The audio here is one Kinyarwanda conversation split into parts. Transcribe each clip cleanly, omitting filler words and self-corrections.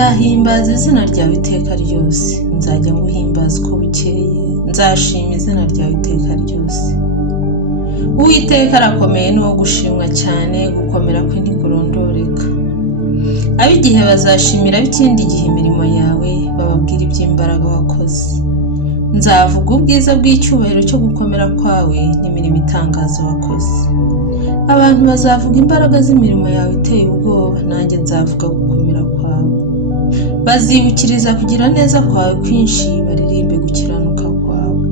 nzahimbaza izina ryawe iteka ryose, nzajya nguhimbaza uko bukeye, nzashima izina ryawe iteka ryose. Uwiteka arakomeye ni uwo gushimwa cyane, gukomera kwe ntikurondoreka. Ab'igihe bazashimira ab'ikindi gihe imirimo yawe, bababwira iby'imbaraga wakoze. Nzavuga ubwiza bw'icyubahiro cyo gukomera kwawe n'imirimo itangaza wakoze. Abantu bazavuga imbaraga z'imirimo yawe iteye ubwoba, nanjye nzavuga gukomera kwawe. Bazibukiriza kugira neza kwawe kwinshi, baririmbe gukiranuka kwawe.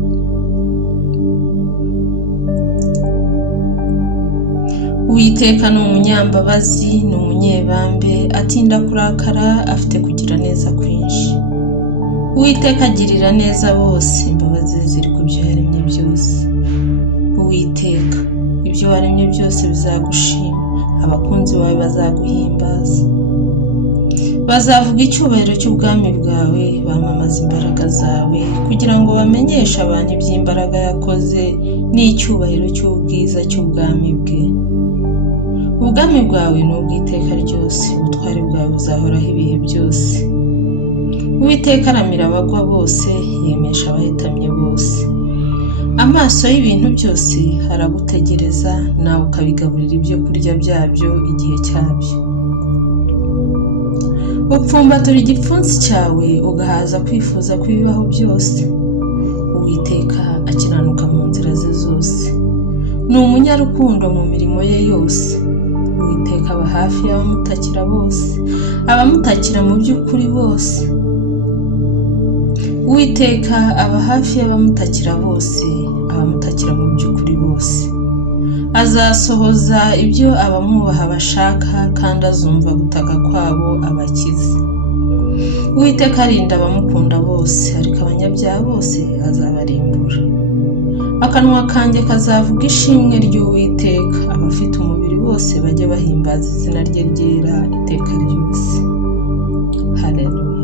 Uwiteka ni umunyambabazi, ni umunyebambe, atinda kurakara, afite kugira neza kwinshi. Uwiteka agirira neza bose, imbabazi ziri ku byo yaremye byose. Uwiteka, ibyo waremye byose bizagushima, abakunzi bawe bazaguhimbaza. Bazavuga icyubahiro cy'ubwami bwawe, bamamaza imbaraga zawe, kugira ngo bamenyeshe abantu iby'imbaraga yakoze n'icyubahiro cy'ubwiza cy'ubwami bwe. Ubwami bwawe ni ubw'iteka ryose, ubutware bwawe buzahoraho ibihe byose. Uwiteka aramira abagwa bose, yemesha abahetamye bose. Amaso y'ibintu byose aragutegereza, nawe ukabigaburira ibyo kurya byabyo igihe cyabyo. Upfumbatura igipfunsi cyawe, ugahaza kwifuza kw'ibibaho byose. Uwiteka akiranuka mu nzira ze zose, ni umunyarukundo mu mirimo ye yose. Uwiteka aba hafi y'abamutakira bose, abamutakira mu by'ukuri bose. Uwiteka aba hafi y'abamutakira bose, abamutakira mu by'ukuri bose. Azasohoza ibyo abamwubaha bashaka, kandi azumva gutaka kwabo abakize. Uwiteka arinda abamukunda bose, ariko abanyabyaha bose azabarimbura. Akanwa kanjye kazavuga ishimwe ry'Uwiteka, abafite umubiri bose bajye bahimbaza izina rye ryera iteka ryose. Haleluya.